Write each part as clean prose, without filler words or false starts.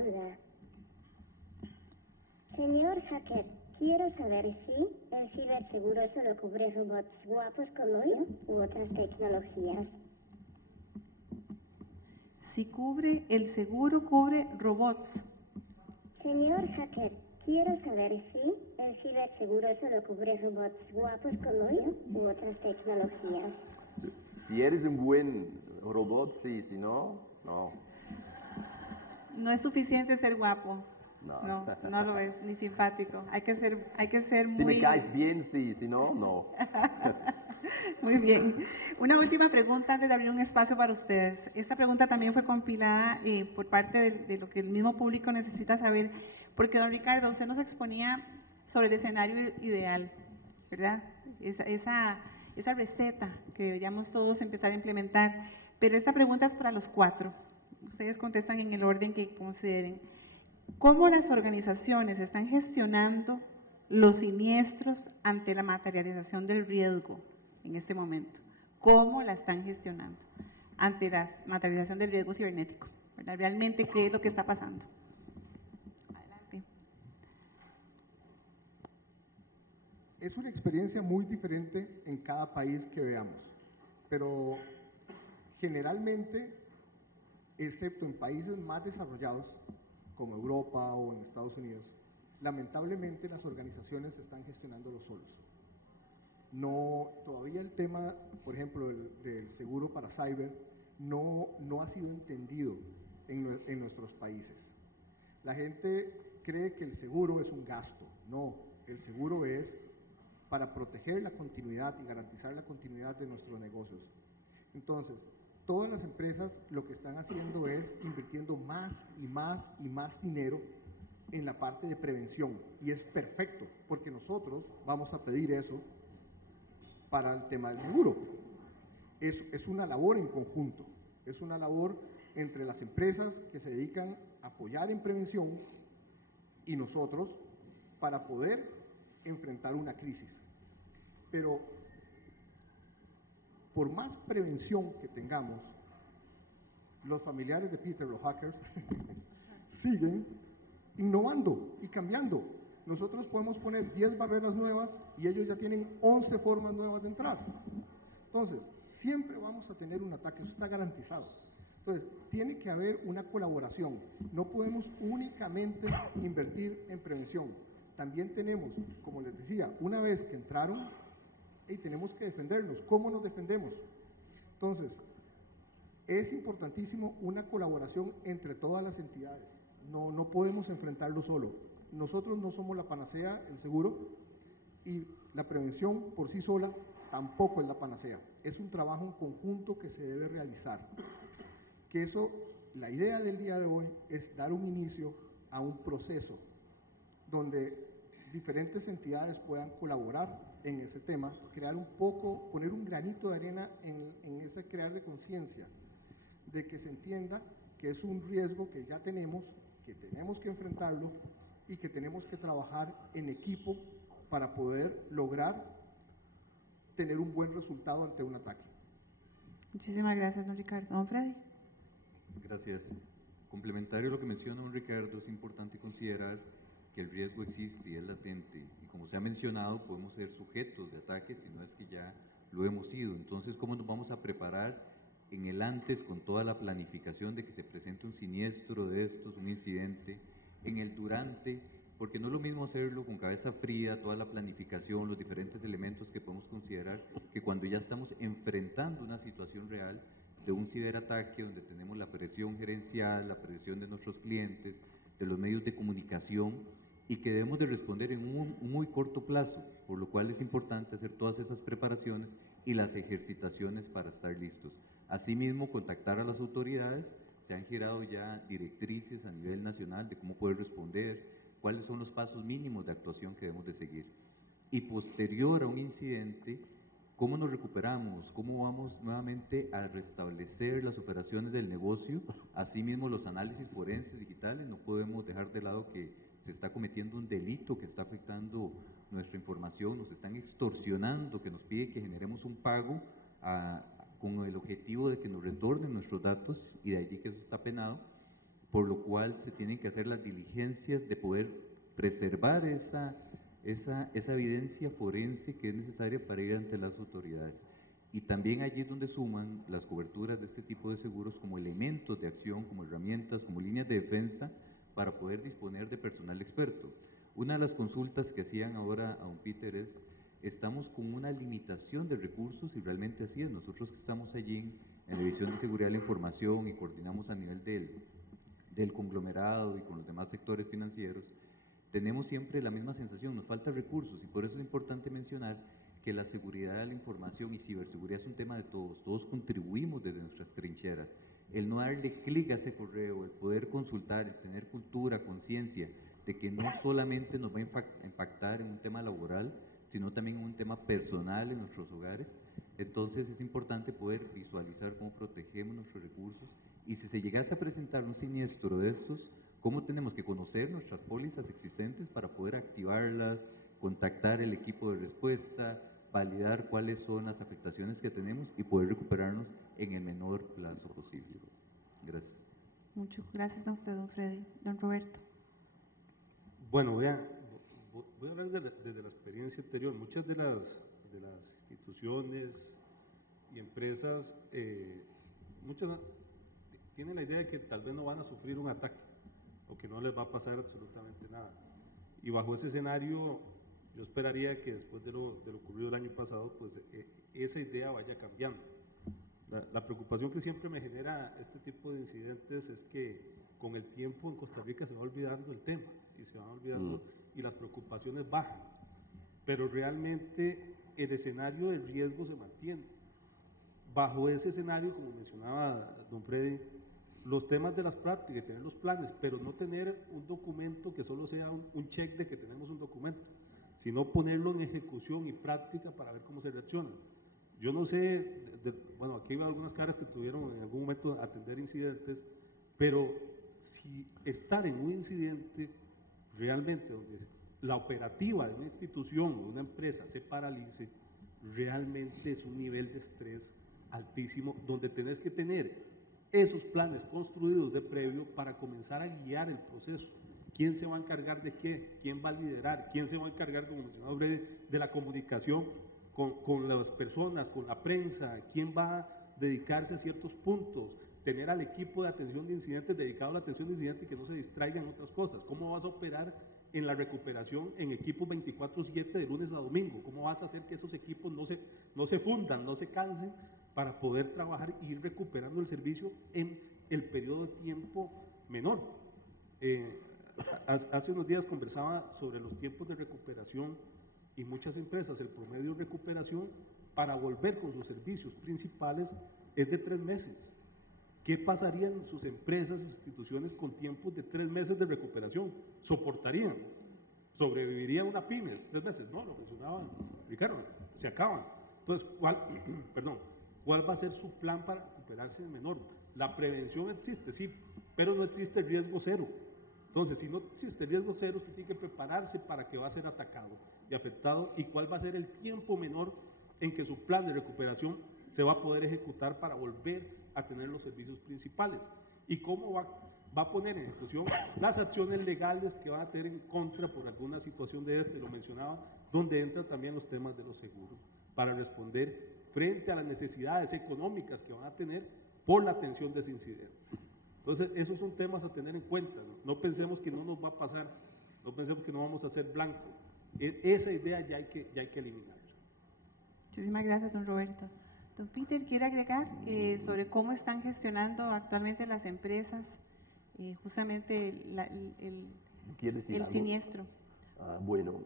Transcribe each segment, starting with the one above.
saluda. Señor hacker, quiero saber si el ciberseguro solo cubre robots guapos como yo u otras tecnologías. Si cubre, el seguro cubre robots. Señor hacker, quiero saber si el ciberseguro solo cubre robots guapos como yo u otras tecnologías. Si eres un buen robot, sí, si no, no. No es suficiente ser guapo. No. No lo es, ni simpático. Hay que ser Si muy... me caes bien, sí, si no, no. Muy bien. Una última pregunta antes de abrir un espacio para ustedes. Esta pregunta también fue compilada por parte de lo que el mismo público necesita saber, porque don Ricardo, usted nos exponía sobre el escenario ideal, ¿verdad? Esa receta que deberíamos todos empezar a implementar, pero esta pregunta es para los cuatro. Ustedes contestan en el orden que consideren. ¿Cómo las organizaciones están gestionando los siniestros ante la materialización del riesgo en este momento? ¿Cómo la están gestionando ante la materialización del riesgo cibernético? ¿Verdad? ¿Realmente qué es lo que está pasando? Adelante. Es una experiencia muy diferente en cada país que veamos, pero generalmente, excepto en países más desarrollados, como Europa o en Estados Unidos, lamentablemente las organizaciones están gestionándolo solos. No, todavía el tema, por ejemplo, del seguro para cyber no ha sido entendido en nuestros países. La gente cree que el seguro es un gasto. No, el seguro es para proteger la continuidad y garantizar la continuidad de nuestros negocios. Entonces, todas las empresas lo que están haciendo es invirtiendo más y más y más dinero en la parte de prevención, y es perfecto, porque nosotros vamos a pedir eso para el tema del seguro. Es una labor en conjunto, es una labor entre las empresas que se dedican a apoyar en prevención y nosotros para poder enfrentar una crisis. Pero por más prevención que tengamos, los familiares de Peter, los hackers, siguen innovando y cambiando. Nosotros podemos poner 10 barreras nuevas y ellos ya tienen 11 formas nuevas de entrar. Entonces, siempre vamos a tener un ataque, eso está garantizado. Entonces, tiene que haber una colaboración. No podemos únicamente invertir en prevención. También tenemos, como les decía, una vez que entraron, y tenemos que defendernos. ¿Cómo nos defendemos? Entonces, es importantísimo una colaboración entre todas las entidades. No podemos enfrentarlo solo. Nosotros no somos la panacea, el seguro, y la prevención por sí sola tampoco es la panacea. Es un trabajo en conjunto que se debe realizar. Que eso, la idea del día de hoy es dar un inicio a un proceso donde diferentes entidades puedan colaborar en ese tema, crear un poco, poner un granito de arena en ese crear de conciencia, de que se entienda que es un riesgo que ya tenemos que enfrentarlo y que tenemos que trabajar en equipo para poder lograr tener un buen resultado ante un ataque. Muchísimas gracias, don Ricardo. Don Freddy. Gracias. Complementario a lo que menciona don Ricardo, es importante considerar que el riesgo existe y es latente, y como se ha mencionado, podemos ser sujetos de ataques, si no es que ya lo hemos sido. Entonces, ¿cómo nos vamos a preparar en el antes con toda la planificación de que se presente un siniestro de estos, un incidente, en el durante? Porque no es lo mismo hacerlo con cabeza fría, toda la planificación, los diferentes elementos que podemos considerar, que cuando ya estamos enfrentando una situación real de un ciberataque, donde tenemos la presión gerencial, la presión de nuestros clientes, de los medios de comunicación, y que debemos de responder en un muy corto plazo, por lo cual es importante hacer todas esas preparaciones y las ejercitaciones para estar listos. Asimismo, contactar a las autoridades. Se han girado ya directrices a nivel nacional de cómo poder responder, cuáles son los pasos mínimos de actuación que debemos de seguir. Y posterior a un incidente, ¿cómo nos recuperamos? ¿Cómo vamos nuevamente a restablecer las operaciones del negocio? Asimismo, los análisis forenses digitales. No podemos dejar de lado que se está cometiendo un delito que está afectando nuestra información, nos están extorsionando, que nos pide que generemos un pago con el objetivo de que nos retornen nuestros datos, y de allí que eso está penado. por lo cual se tienen que hacer las diligencias de poder preservar esa evidencia forense que es necesaria para ir ante las autoridades. Y también allí es donde suman las coberturas de este tipo de seguros como elementos de acción, como herramientas, como líneas de defensa, para poder disponer de personal experto. Una de las consultas que hacían ahora a don Peter es, estamos con una limitación de recursos, y realmente así es. Nosotros que estamos allí en la División de Seguridad de la Información y coordinamos a nivel del conglomerado y con los demás sectores financieros, tenemos siempre la misma sensación, nos faltan recursos, y por eso es importante mencionar que la seguridad de la información y ciberseguridad es un tema de todos contribuimos desde nuestras trincheras. El no darle clic a ese correo, el poder consultar, el tener cultura, conciencia de que no solamente nos va a impactar en un tema laboral, sino también en un tema personal en nuestros hogares. Entonces es importante poder visualizar cómo protegemos nuestros recursos, y si se llegase a presentar un siniestro de estos, cómo tenemos que conocer nuestras pólizas existentes para poder activarlas, contactar el equipo de respuesta, validar cuáles son las afectaciones que tenemos y poder recuperarnos en el menor plazo posible. Gracias. Muchas gracias a usted, don Freddy. Don Roberto. Bueno, voy a hablar desde la experiencia anterior. Muchas de las instituciones y empresas, muchas tienen la idea de que tal vez no van a sufrir un ataque o que no les va a pasar absolutamente nada. Y bajo ese escenario, yo esperaría que después de lo ocurrido el año pasado, pues esa idea vaya cambiando. La preocupación que siempre me genera este tipo de incidentes es que con el tiempo en Costa Rica se va olvidando el tema y se van olvidando y las preocupaciones bajan, pero realmente el escenario del riesgo se mantiene. Bajo ese escenario, como mencionaba don Freddy, los temas de las prácticas, tener los planes, pero no tener un documento que solo sea un check de que tenemos un documento, sino ponerlo en ejecución y práctica para ver cómo se reacciona. Yo no sé, bueno, aquí hay algunas caras que tuvieron en algún momento atender incidentes, pero si estar en un incidente realmente donde la operativa de una institución o una empresa se paralice, realmente es un nivel de estrés altísimo, donde tenés que tener esos planes construidos de previo para comenzar a guiar el proceso. ¿Quién se va a encargar de qué? ¿Quién va a liderar? ¿Quién se va a encargar, como mencionaba Brede, de la comunicación con las personas, con la prensa? ¿Quién va a dedicarse a ciertos puntos? Tener al equipo de atención de incidentes dedicado a la atención de incidentes y que no se distraigan en otras cosas. ¿Cómo vas a operar en la recuperación en equipos 24/7 de lunes a domingo? ¿Cómo vas a hacer que esos equipos no se fundan, no se cansen para poder trabajar y ir recuperando el servicio en el periodo de tiempo menor? Hace unos días conversaba sobre los tiempos de recuperación y muchas empresas, el promedio de recuperación para volver con sus servicios principales es de 3 meses. ¿Qué pasaría en sus empresas, sus instituciones con tiempos de 3 meses de recuperación? ¿Soportarían? ¿Sobreviviría una pyme 3 meses? No, lo mencionaba Ricardo, se acaban. Entonces, ¿cuál va a ser su plan para recuperarse de menor? La prevención existe, sí, pero no existe el riesgo cero. Entonces, si no existe el riesgo cero, usted tiene que prepararse para que va a ser atacado y afectado, y cuál va a ser el tiempo menor en que su plan de recuperación se va a poder ejecutar para volver a tener los servicios principales, y cómo va a poner en ejecución las acciones legales que van a tener en contra por alguna situación de lo mencionaba, donde entran también los temas de los seguros, para responder frente a las necesidades económicas que van a tener por la atención de ese incidente. Entonces, esos son temas a tener en cuenta, ¿no? No pensemos que no nos va a pasar, no pensemos que no vamos a ser blanco. Esa idea ya hay que eliminarla. Muchísimas gracias, don Roberto. Don Peter, ¿quiere agregar sobre cómo están gestionando actualmente las empresas justamente el siniestro? Bueno,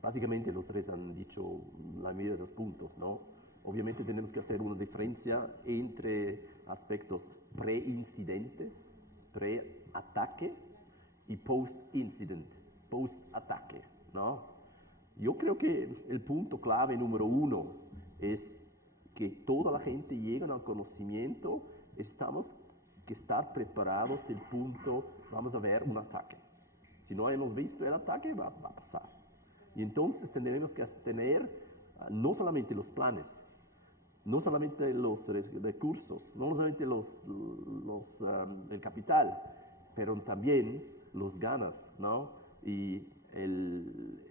básicamente los tres han dicho la mayoría de los puntos, ¿no? Obviamente tenemos que hacer una diferencia entre aspectos pre-incidente, pre-ataque y post-incident, post-ataque, ¿no? Yo creo que el punto clave número 1 es que toda la gente llegue al conocimiento, estamos que estar preparados del punto, vamos a ver un ataque. Si no hemos visto el ataque, va a pasar. Y entonces tendremos que tener no solamente los planes, no solamente los recursos, no solamente el capital, pero también los ganas, ¿no? Y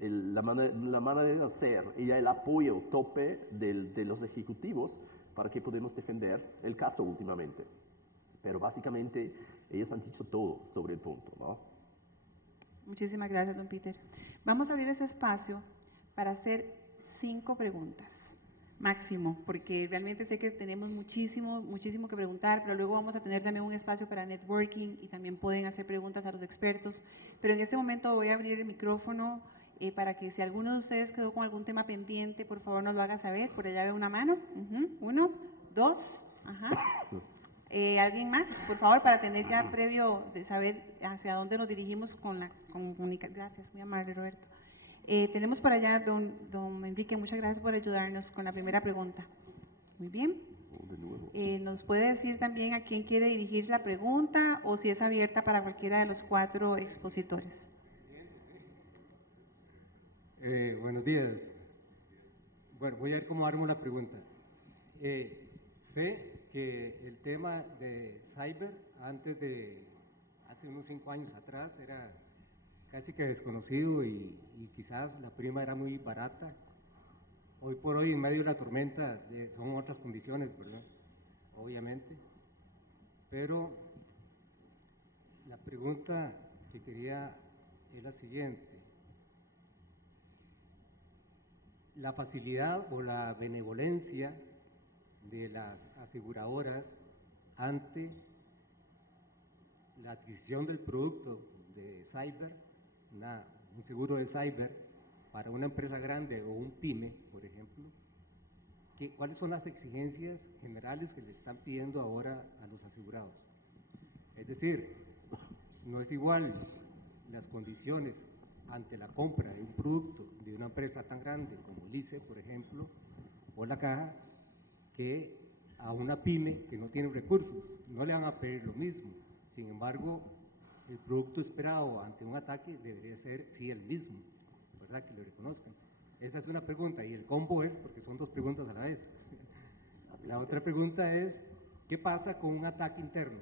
la manera de hacer y el apoyo tope de los ejecutivos para que podamos defender el caso últimamente. Pero básicamente ellos han dicho todo sobre el punto, ¿no? Muchísimas gracias, don Peter. Vamos a abrir ese espacio para hacer 5 preguntas, máximo, porque realmente sé que tenemos muchísimo que preguntar, pero luego vamos a tener también un espacio para networking y también pueden hacer preguntas a los expertos. Pero en este momento voy a abrir el micrófono para que si alguno de ustedes quedó con algún tema pendiente, por favor nos lo haga saber. Por allá veo una mano. 1, 2, ajá. ¿Alguien más? Por favor, para tener ya previo de saber hacia dónde nos dirigimos con la comunicación. Gracias, muy amable, Roberto. Tenemos por allá don Enrique, muchas gracias por ayudarnos con la primera pregunta. Muy bien. ¿Nos puede decir también a quién quiere dirigir la pregunta o si es abierta para cualquiera de los 4 expositores? Buenos días. Bueno, voy a ver cómo armo la pregunta. Sé que el tema de cyber, hace unos 5 años atrás, era casi que desconocido y quizás la prima era muy barata. Hoy por hoy, en medio de la tormenta, son otras condiciones, ¿verdad? Obviamente. Pero la pregunta que quería es la siguiente. La facilidad o la benevolencia de las aseguradoras ante la adquisición del producto de cyber, un seguro de cyber para una empresa grande o un pyme, por ejemplo, ¿cuáles son las exigencias generales que le están pidiendo ahora a los asegurados? Es decir, no es igual las condiciones ante la compra de un producto de una empresa tan grande como LICE, por ejemplo, o la Caja, que a una pyme que no tiene recursos. No le van a pedir lo mismo. Sin embargo, el producto esperado ante un ataque debería ser, sí, el mismo, ¿verdad? Que lo reconozcan. Esa es una pregunta, y el combo es, porque son 2 preguntas a la vez. La otra pregunta es, ¿qué pasa con un ataque interno?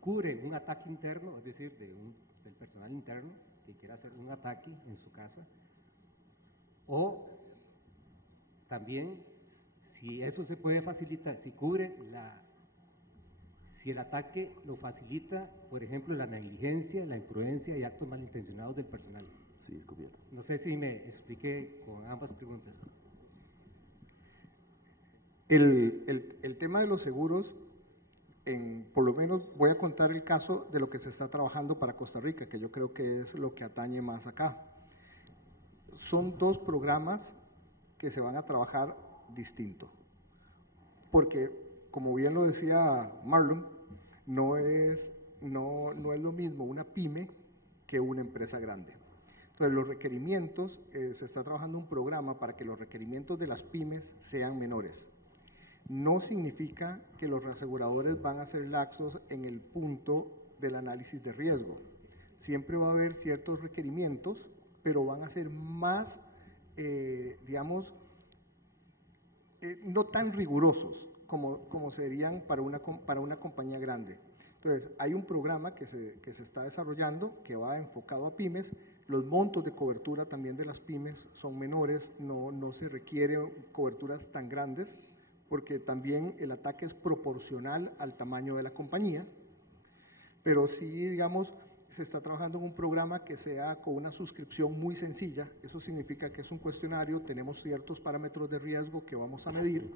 ¿Cubre un ataque interno, es decir, del personal interno que quiera hacer un ataque en su casa? O también, si eso se puede facilitar, si el ataque lo facilita, por ejemplo, la negligencia, la imprudencia y actos malintencionados del personal. Sí, es cubierto. No sé si me expliqué con ambas preguntas. El tema de los seguros, por lo menos voy a contar el caso de lo que se está trabajando para Costa Rica, que yo creo que es lo que atañe más acá. Son 2 programas que se van a trabajar distinto, porque como bien lo decía Marlon, no es lo mismo una pyme que una empresa grande. Entonces los requerimientos, se está trabajando un programa para que los requerimientos de las pymes sean menores. No significa que los reaseguradores van a ser laxos en el punto del análisis de riesgo. Siempre va a haber ciertos requerimientos, pero van a ser más, digamos, no tan rigurosos como serían para una compañía grande. Entonces, hay un programa que se está desarrollando que va enfocado a pymes. Los montos de cobertura también de las pymes son menores, no se requieren coberturas tan grandes, porque también el ataque es proporcional al tamaño de la compañía, pero sí, digamos, se está trabajando en un programa que sea con una suscripción muy sencilla. Eso significa que es un cuestionario, tenemos ciertos parámetros de riesgo que vamos a medir,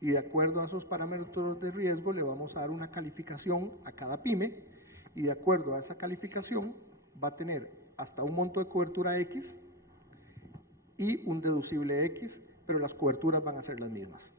y de acuerdo a esos parámetros de riesgo le vamos a dar una calificación a cada pyme, y de acuerdo a esa calificación va a tener hasta un monto de cobertura X y un deducible X, pero las coberturas van a ser las mismas.